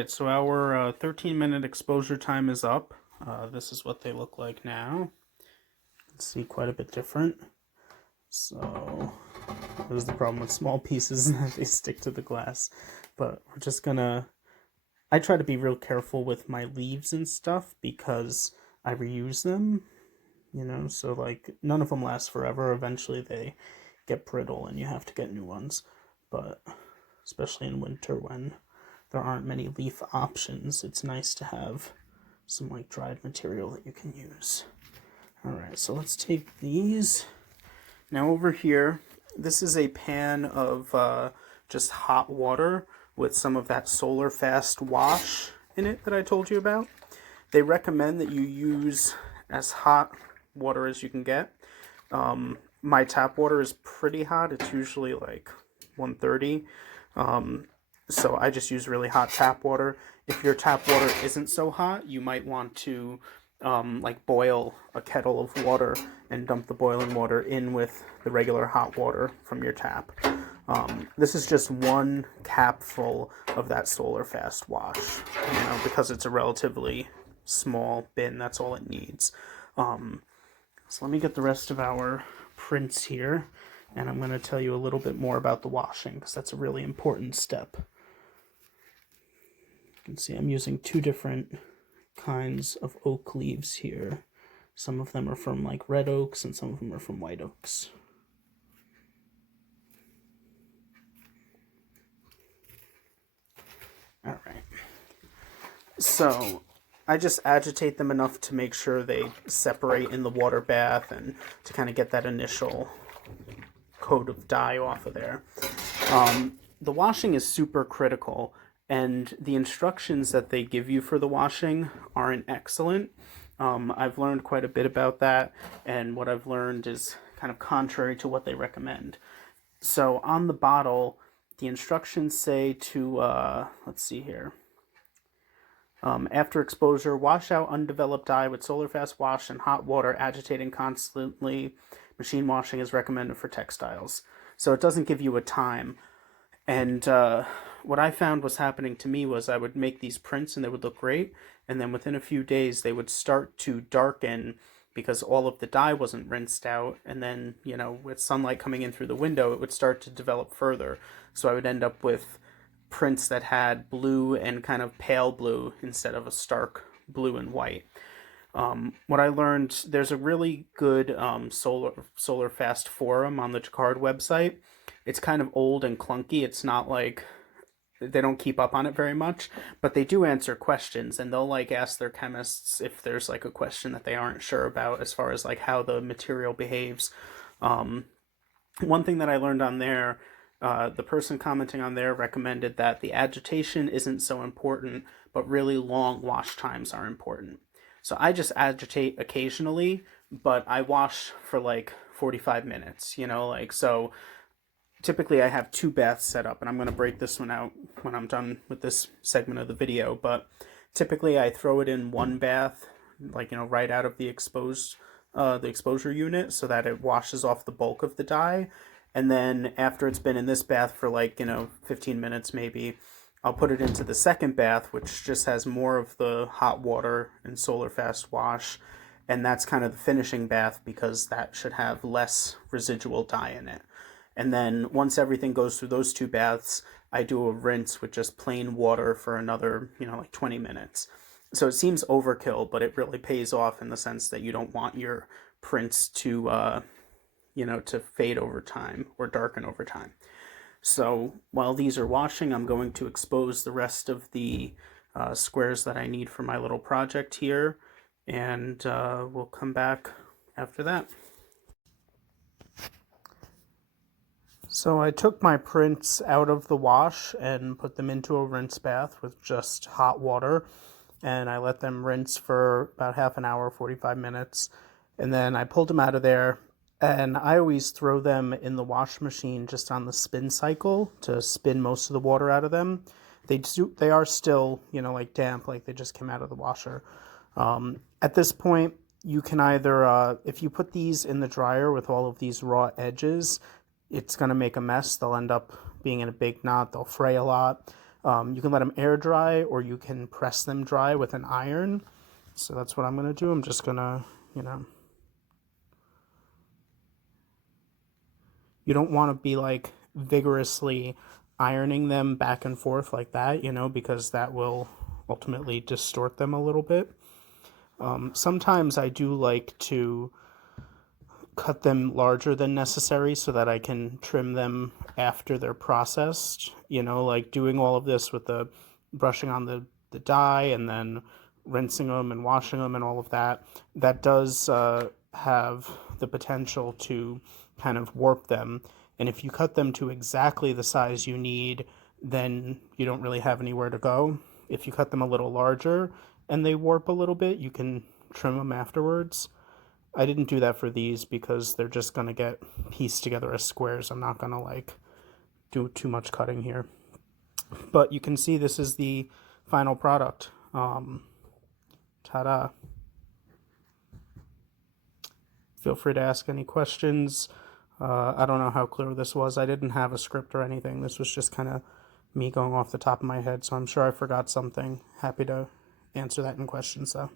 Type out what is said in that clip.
right, so our 13-minute exposure time is up. This is what they look like now. You can see quite a bit different. So, there's the problem with small pieces that they stick to the glass. But we're just gonna... I try to be real careful with my leaves and stuff because I reuse them, so like none of them last forever. Eventually they get brittle and you have to get new ones. But especially in winter when there aren't many leaf options, it's nice to have some like dried material that you can use. Alright, so let's take these. Now over here, this is a pan of just hot water with some of that Solar Fast wash in it that I told you about. They recommend that you use as hot water as you can get. My tap water is pretty hot. It's usually like 130. So I just use really hot tap water. If your tap water isn't so hot, you might want to like boil a kettle of water and dump the boiling water in with the regular hot water from your tap. This is just one capful of that Solar Fast wash, because it's a relatively small bin. That's all it needs. So let me get the rest of our prints here, and I'm going to tell you a little bit more about the washing because that's a really important step. You can see I'm using two different kinds of oak leaves here. Some of them are from like red oaks and some of them are from white oaks. All right. So I just agitate them enough to make sure they separate in the water bath and to kind of get that initial coat of dye off of there. The washing is super critical, and the instructions that they give you for the washing aren't excellent. I've learned quite a bit about that, and what I've learned is kind of contrary to what they recommend. So on the bottle, the instructions say to, let's see here. After exposure, wash out undeveloped dye with Solar Fast wash and hot water, agitating constantly. Machine washing is recommended for textiles. So it doesn't give you a time. And what I found was happening to me was I would make these prints and they would look great. And then within a few days, they would start to darken because all of the dye wasn't rinsed out. And then, with sunlight coming in through the window, it would start to develop further. So I would end up with prints that had blue and kind of pale blue instead of a stark blue and white. What I learned, there's a really good Solar Fast forum on the Jacquard website. It's kind of old and clunky. It's not like they don't keep up on it very much, but they do answer questions, and they'll like ask their chemists if there's like a question that they aren't sure about as far as like how the material behaves. One thing that I learned on there, the person commenting on there recommended that the agitation isn't so important, but really long wash times are important. So I just agitate occasionally, but I wash for like 45 minutes, so typically I have two baths set up, and I'm going to break this one out when I'm done with this segment of the video, but typically I throw it in one bath, like, right out of the exposure unit so that it washes off the bulk of the dye. And then after it's been in this bath for like, 15 minutes maybe, I'll put it into the second bath, which just has more of the hot water and Solar Fast wash. And that's kind of the finishing bath because that should have less residual dye in it. And then once everything goes through those two baths, I do a rinse with just plain water for another, like 20 minutes. So it seems overkill, but it really pays off in the sense that you don't want your prints to, to fade over time or darken over time. So while these are washing, I'm going to expose the rest of the squares that I need for my little project here, and we'll come back after that. So I took my prints out of the wash and put them into a rinse bath with just hot water, and I let them rinse for about half an hour, 45 minutes, and then I pulled them out of there, and I always throw them in the wash machine just on the spin cycle to spin most of the water out of them. They are still, like damp, like they just came out of the washer. At this point, you can either, if you put these in the dryer with all of these raw edges, it's going to make a mess. They'll end up being in a big knot. They'll fray a lot. You can let them air dry, or you can press them dry with an iron. So that's what I'm going to do. I'm just going to, you don't want to be like vigorously ironing them back and forth like that, because that will ultimately distort them a little bit. Sometimes I do like to cut them larger than necessary so that I can trim them after they're processed, like doing all of this with the brushing on the dye and then rinsing them and washing them and all of that. That does have the potential to kind of warp them. And if you cut them to exactly the size you need, then you don't really have anywhere to go. If you cut them a little larger and they warp a little bit, you can trim them afterwards. I didn't do that for these because they're just going to get pieced together as squares. I'm not going to like do too much cutting here. But you can see this is the final product. Ta-da. Feel free to ask any questions. I don't know how clear this was. I didn't have a script or anything. This was just kind of me going off the top of my head. So I'm sure I forgot something. Happy to answer that in questions though.